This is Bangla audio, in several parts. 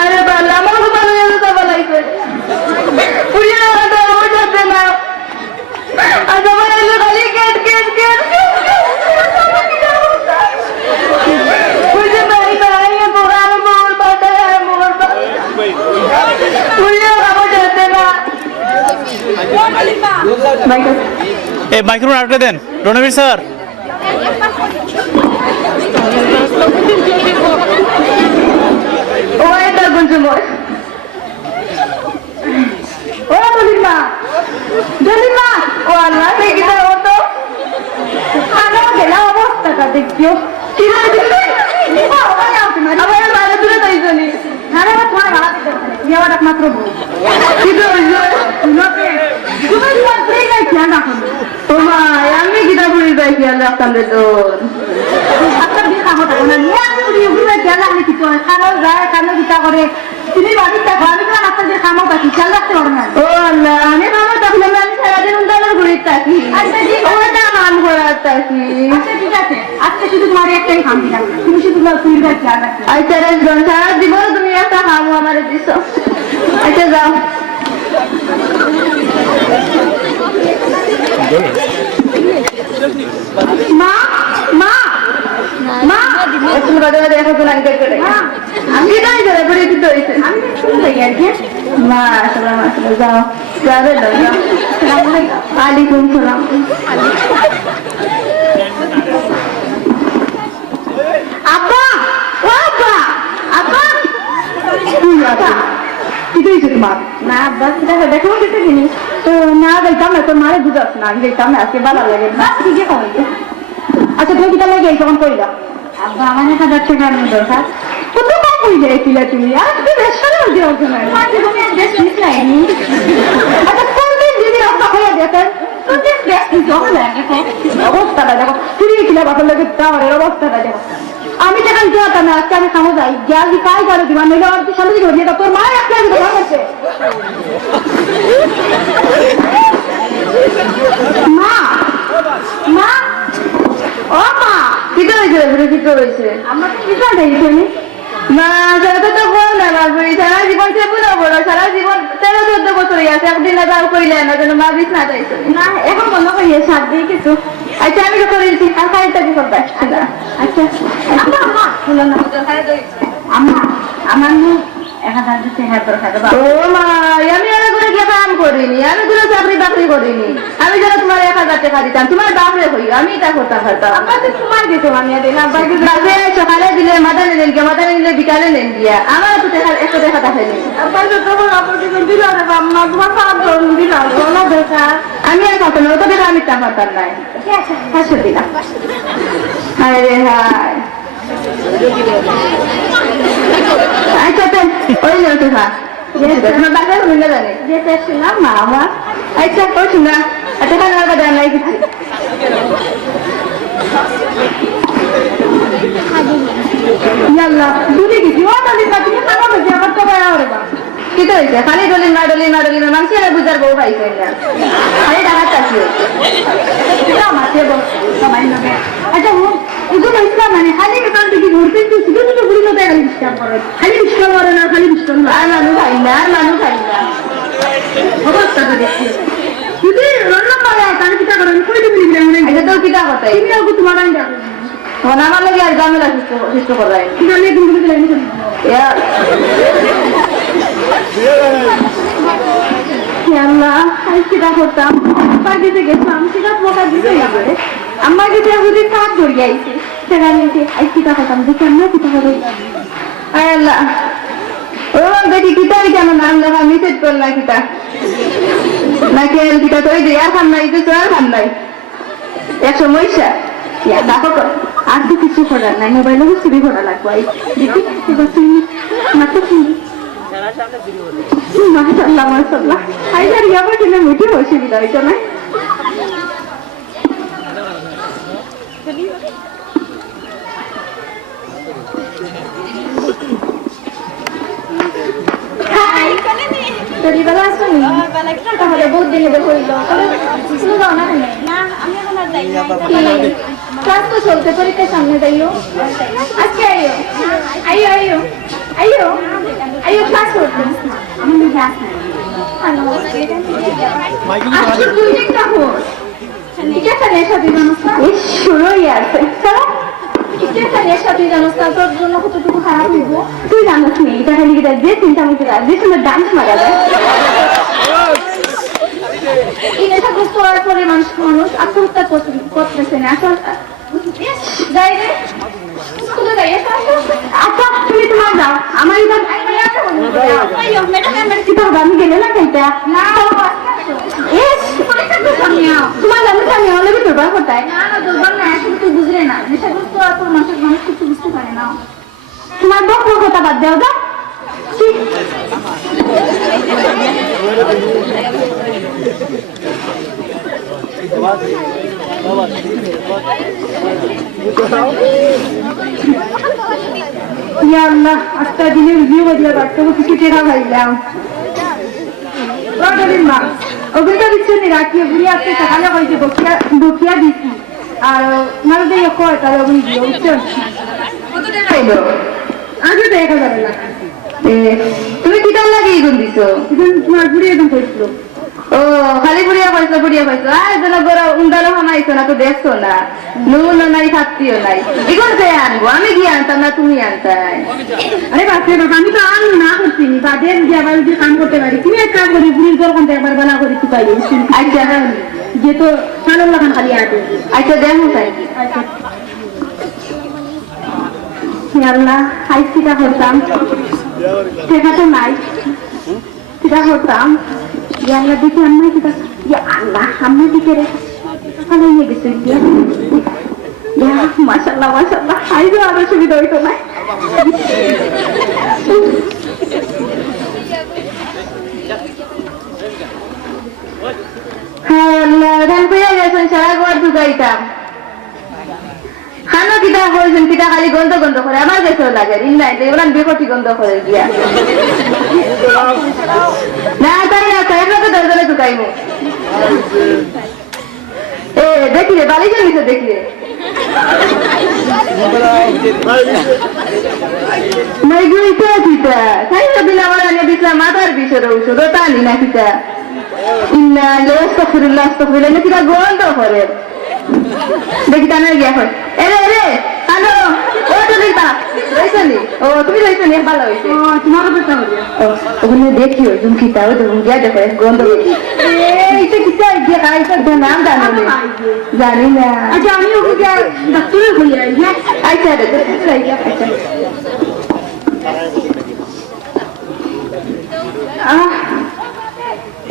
আরে বাবা আমার ভালো যেতে বলাই করে পুরিয়া তো আমার সাথে না আজ আমার এলো খালি কেট কেট কেট পুরিয়া বাড়ি বাড়ি মোরা মোর বাটা মোর পুরিয়া আমার সাথে না এই মাইক্রোফোন আটকে দেন রণবীর স্যার। ও এটা গুঞ্জময় ও দলিমা ও আল্লাহ দেখি তো ও তো খানা গেলা অবস্থাটা দেখিও কি হয়েছে আমার বাইরে দূরে তাই জানি আরে আমার তোমার ভাড়া দিতে ইয়ার একমাত্র বউ কি তো তুমি মাত্র এই গাইছি না ও মা আমি কিটা বলি যাই কি আল্লাহ আপনাদের তো আপনার দিন কামটা না নিয়ে আমি ঘুরে গেল আমি কি করে খানা যায় খানা কিটা করে তুমি বাড়িতে থাকো আমি তো আপনাদের কামটা কি খেয়াল রাখতে পারো না ও আল্লাহ আমি কামটা তাহলে আমি সারাদিন উন্দালের ঘুরে থাকি আচ্ছা ঠিক ওটা মান করার থাকি আচ্ছা ঠিক আছে আজকে শুধু তোমার একটাই কাম দিলাম তুমি শুধু তুমি খেয়াল রাখো আচ্ছা রেস্টুরেন্ট সারা জীবন তুমি একটা কামও আমার দিছো আচ্ছা যাও মা মা মা তুমি বাদে বাদে এখন তো লাগে করে আমি কাই করে করে কি তো হইছে আমি শুনতে গিয়ে মা আসসালামু আলাইকুম যাও যাবে যাও আসসালামু আলাইকুম সালাম আব্বা ও আব্বা আব্বা কি হইছে তোমার না আব্বা দেখো দেখো কিছু জিনিস তো না যাইতাম না তোর মারে বুঝাস না আমি যাইতাম না আজকে ভালো লাগে না ঠিক আছে আচ্ছা তুমি কিটা লাগে তখন কইলা আব্বা আমার 1000 টাকা নিয়ে দরকার কত কম হয়ে যাইছিল তুমি আর তুমি বেশ ভালো দেওয়ার জন্য আজকে তুমি বেশ ঠিক লাগেনি আচ্ছা কোন দিন দিদি রাস্তা হয়ে দেখেন তুমি বেশ ঠিক হবে দেখো অবস্থাটা দেখো তুমি কিলা বাপের লাগে তার অবস্থাটা দেখো আমি যখন যাতা না আজকে আমি খামো যাই গ্যাস পাই করে দিবা নইলে আর তুই সামনে দিকে দিয়ে তোর মা একটা আমি কথা বলছে মা মা ও মা কি হয়েছে রে কি হয়েছে আমার কি হয়েছে না সেটা তো বল না বাবুই সারা জীবন সে পুরো বড় সারা জীবন 13-14 বছর আছে একদিন না যাও কইলে না যেন মা বিছ না যাইছে না এখন মনে করি 7 দিন কিছু আচ্ছা আমি তো করেছি আর খাইতে কি করবে আচ্ছা আচ্ছা আম্মা বলো না আম্মা আমার নু 1000 টাকা দরকার ও মা আমি আর করে কি কাম করিনি আমি কোনো চাকরি বাকরি করিনি আমি যেন তোমার 1000 টাকা দিতাম তোমার বাপরে কই আমি এটা করতে পারতাম আমরা তো তোমার দিতে আমি দেনা বাকি বাজে সকালে দিলে মাদানে দেন মাদানে দিলে বিকালে দেন দিয়া আমার তো টাকা 100 টাকা দেয়নি আবার তো তখন আপনি দিল না আম্মা তোমার কাম করুন দিল না দরকার আমি আর কত না তো টাকা আমি তা পারতাম না আচ্ছা হাসো দিলাম আরে হায় আচ্ছা তো ওই না তো খা তোমার বাজার হইলে জানে যেতে শুনলাম মা আমার আচ্ছা ওই শুনা আচ্ছা খানা বাজার নাই কিছু ইয়াল্লাহ দুধে কিছু ও তাহলে তুমি খানা বলছি আমার তো ভাই আরে বা কি তো হইছে খালি ডলি না মাংসের বুঝার বউ ভাই কই না খালি টাকা চাচ্ছি এটা মাতে বল সবাই নবে আচ্ছা উদুল ইসলাম মানে খালি কান থেকে ঘুরতে তো শুধু শুধু ঘুরি মতো খালি ডিস্টার্ব করে খালি ডিস্টার্ব করে না খালি ডিস্টার্ব না আর মানুষ খাই না অবস্থা তো দেখছি যদি রান্না পারে তাহলে কিটা করেন কই দিবি না এটা তো কিটা কথা তুমি আর তোমার আইন যাও ওনা আমার লাগি আর জামেলা সৃষ্টি করাই কি জানি তুমি কি লাইন করো আল্লাহ কিটা করতাম পার্টিতে গেছিলাম কিটা মোটা দিতে লাগে আমার কাছে যদি কাজ ধরে আইছে সেখানে আই কিটা করতাম দেখি আমরা কিটা করে আল্লাহ ও দেখি কিটা কেন নাম লেখা মেসেজ করলা কিটা নাকি কিটা তো এই আর খান নাই তো আর খান নাই এক সমস্যা দেখো আর তো কিছু করার নাই মোবাইলে চুরি করা লাগবে দেখি মাত্র মাশাআল্লাহ মাশাআল্লাহ আই আর ইয়াবা কিনা মিটি হইছে বিদায় তো না হাই তোরি বালা আসনি বালা কি তাহলে বহুত দিন ধরে হইল শুনো দাও না না আমি এখন আর যাই না ক্লাস তো চলতে পরীক্ষা সামনে যাইও আজকে আইও আইও আইও আইও আজকে তুই একটা হোস এটা নেশা তুই জানোস না শুরুই আছে এটা নেশা তুই জানোস না তোর জন্য কতটুকু খারাপ হইব তুই জানোস নি এটা খালি যে চিন্তা করতে যে সময় ডান্স মারা যায় এই নেশাগ্রস্ত হওয়ার পরে মানুষ আত্মহত্যা করতেছে না আসল যাই রে স্কুলে যাই আচ্ছা তুমি তোমার যাও আমার এটা আমি গেলে না খাইতে না তোমার আমি অলরেডি দুর্বল কোথায় না না দুর্বল না আসলে তুই বুঝলে না নেশাগ্রস্ত হওয়ার পর মানুষ কিছু বুঝতে পারে না তোমার বকর কথা বাদ দাও দা আল্লাহ আজটা দিনের ভিউ বদলে পারতো কিছু টেকা পাইলাম মা অভিজ্ঞতা দিচ্ছেন রাখিয়ে বুড়ি আপনি সকালে হয়েছে বকিয়া দিচ্ছি আর মারুদে কয় তাহলে অগ্নি দিয়ে বুঝছেন কত টাকা এলো আগে দেখা যাবে না তুমি কি তার লাগে এগুন দিছো তোমার বুড়ি একদম কইছিল ও খালি বুড়িয়া পাইছো আর যেন বড় উন্দালো হামাইছো না তো দেখছো না নুন নাই থাকতিও নাই এগুন কে আনবো আমি গিয়ে আনতাম না তুমি আনতাই আরে বাপরে বাবা আমি তো আনু না করছি বাদের যে আবার যে কাম করতে পারি তুমি এক কাজ করি বুড়ির দরকান একবার বেলা করে তুই পাইলি আচ্ছা যে তো সালন লাগান খালি আছে আচ্ছা দেখো তাই আচ্ছা আল্লাহ আইসিটা করতাম সেটা তো নাই সেটা করতাম আল্লাহ দেখি আম্মা কিটা আল্লাহ আম্মা দিকে রেখে নিয়ে গেছে মাশাল্লাহ মাশাল্লাহ আইজো আরো সুবিধা হইতো না হ্যাঁ আল্লাহ ধান পেয়ে গেছেন সারা ঘর ঢুকাইতাম খানো কিটা হয়েছেন কিটা খালি গন্ধ গন্ধ করে আমার কাছেও লাগে নাই ওরা বেকটি গন্ধ করে গিয়া না তাই না তাই তো দরজারে ঢুকাইব এ দেখি রে বালিশের নিচে দেখি রে মাইগুইটা কিটা তাই তো দিন আমার আনিয়ে দিছিলাম মাথার বিষের ঔষধ তা নি না কিটা ইন্না আস্তাগফিরুল্লাহ আস্তাগফিরুল্লাহ না কিটা গন্ধ করে দেখি টানা গিয়া হয় এরে এরে হ্যালো ও তো দিবা রইছনি ও তুমি রইছনি ভালো হইছে ও তোমার কথা হইছে ও ওগুলো দেখিও তুমি কি তাও তো গিয়া দেখো গন্ধ এইটা কি চাই যে খাইতে তো নাম জানি না আচ্ছা আমি ওকে ডাক্তারে কই আই হ্যাঁ আচ্ছা রে রাই গিয়া আচ্ছা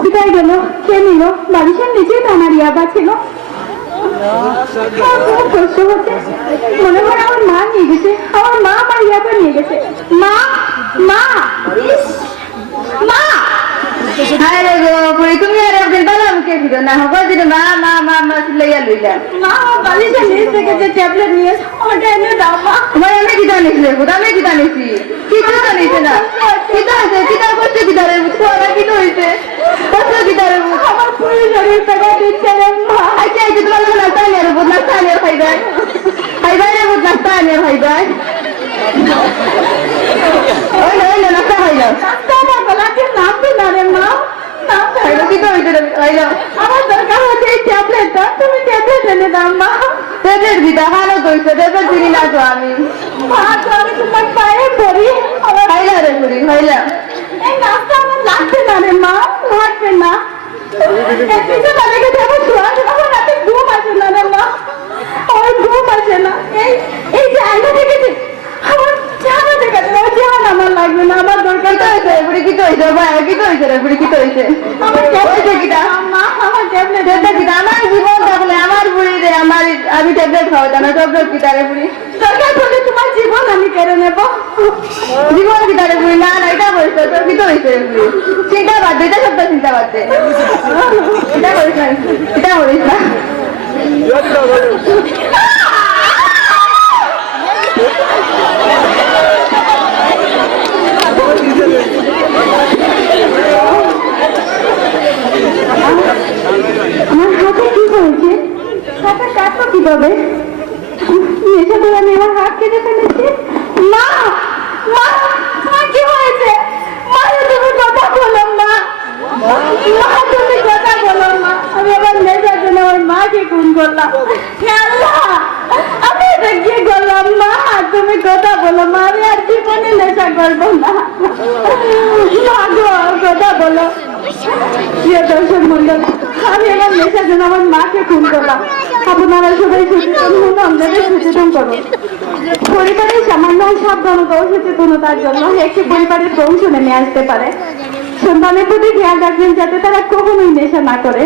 কোথায় গেল কে নিল বালিশের নিচে তো আমার ইয়াবা ছিল মনে হয় আমার মা নিয়ে গেছে আমার মা আমার ইয়াবা নিয়ে গেছে মা মা মা হায় রে গো তুমি আর একদিন বেলা মুখে ফিরো না হবো দিন মা মা মা মা লইয়া লইলাম মা বালিশের নিচ থেকে যে ট্যাবলেট নিয়ে ওটা এনে দাও মা ভাই আমি কি জানিসলে আমি কি জানিসি কিছু জানিছে না কিটা আছে কিটা করছে কিটারে ওরা কি হইছে কত কিটারে আমার পুরো শরীর টাকা দিচ্ছে রে মা আচ্ছা এই তোমার লোক নাস্তা নিয়ে রে নাস্তা নিয়ে খাইবে রে নাস্তা নিয়ে খাইবে ওই না নাস্তা খাইলো নাস্তা না বলাকে নাম তো না রে মা নাম খাইলো কি হইছে রে খাইলো আমার দরকার হচ্ছে এই ট্যাবলেটটা তুমি ট্যাবলেট এনে দাও মা ট্যাবলেট দিদা ভালো কইছো ট্যাবলেট দিই না তো আমি মা তো আমি তোমার পায়ে পড়ি খাইলা রে পুরি খাইলা এই নাস্তা আমার লাগবে না রে মা লাগবে না একদিকে বাড়িতে যাবো শোয়া আমার রাতে ঘুম আসে না রে মা আমার ঘুম আসে না এই যে আইনা দেখেছি আমার জানা দেখাচ্ছে জান আমার লাগবে না আমার দরকার হয়েছে পুরি কি তো হয়েছে ভাই কি তো হয়েছে রে পুরি কি তো হয়েছে আমার ট্যাবলেট কিটা মা আমার ট্যাবলেট কিটা আমার জীবন থাকলে আমার পুরি রে আমার আমি ট্যাবলেট খাওয়াতাম না ট্যাবলেট কিটা রে পুরি দরকার পড়লে তোমার জীবন আমি কেড়ে নেব জীবন কিটা রে পুরি না এটা বলছো তোর কি তো হয়েছে রে পুরি চিন্তা বাদ দে এটা সব চিন্তা বাদ দে এটা করিস না এটা করিস না আমার হাতে কি হয়েছে হাতে কাটলো কিভাবে এসে তো আমি আমার হাত কেটে ফেলেছি মা মা মা কি হয়েছে মা তুমি কথা বলো আমি আর জীবনে নেশা করবো না। কথা বলো। প্রিয় দর্শক মন্ডল, আমি আমার নেশার জন্য আমার মাকে খুন করলাম। আপনারা সবাই সচেতন হন, আমাদের সচেতন করুন। পরিবারের সামান্য সাবধানতা ও সচেতনতার জন্য একটি পরিবারের ধ্বংস নেমে আসতে পারে। সন্তানের প্রতি খেয়াল রাখবেন যাতে তারা কখনোই নেশা না করে।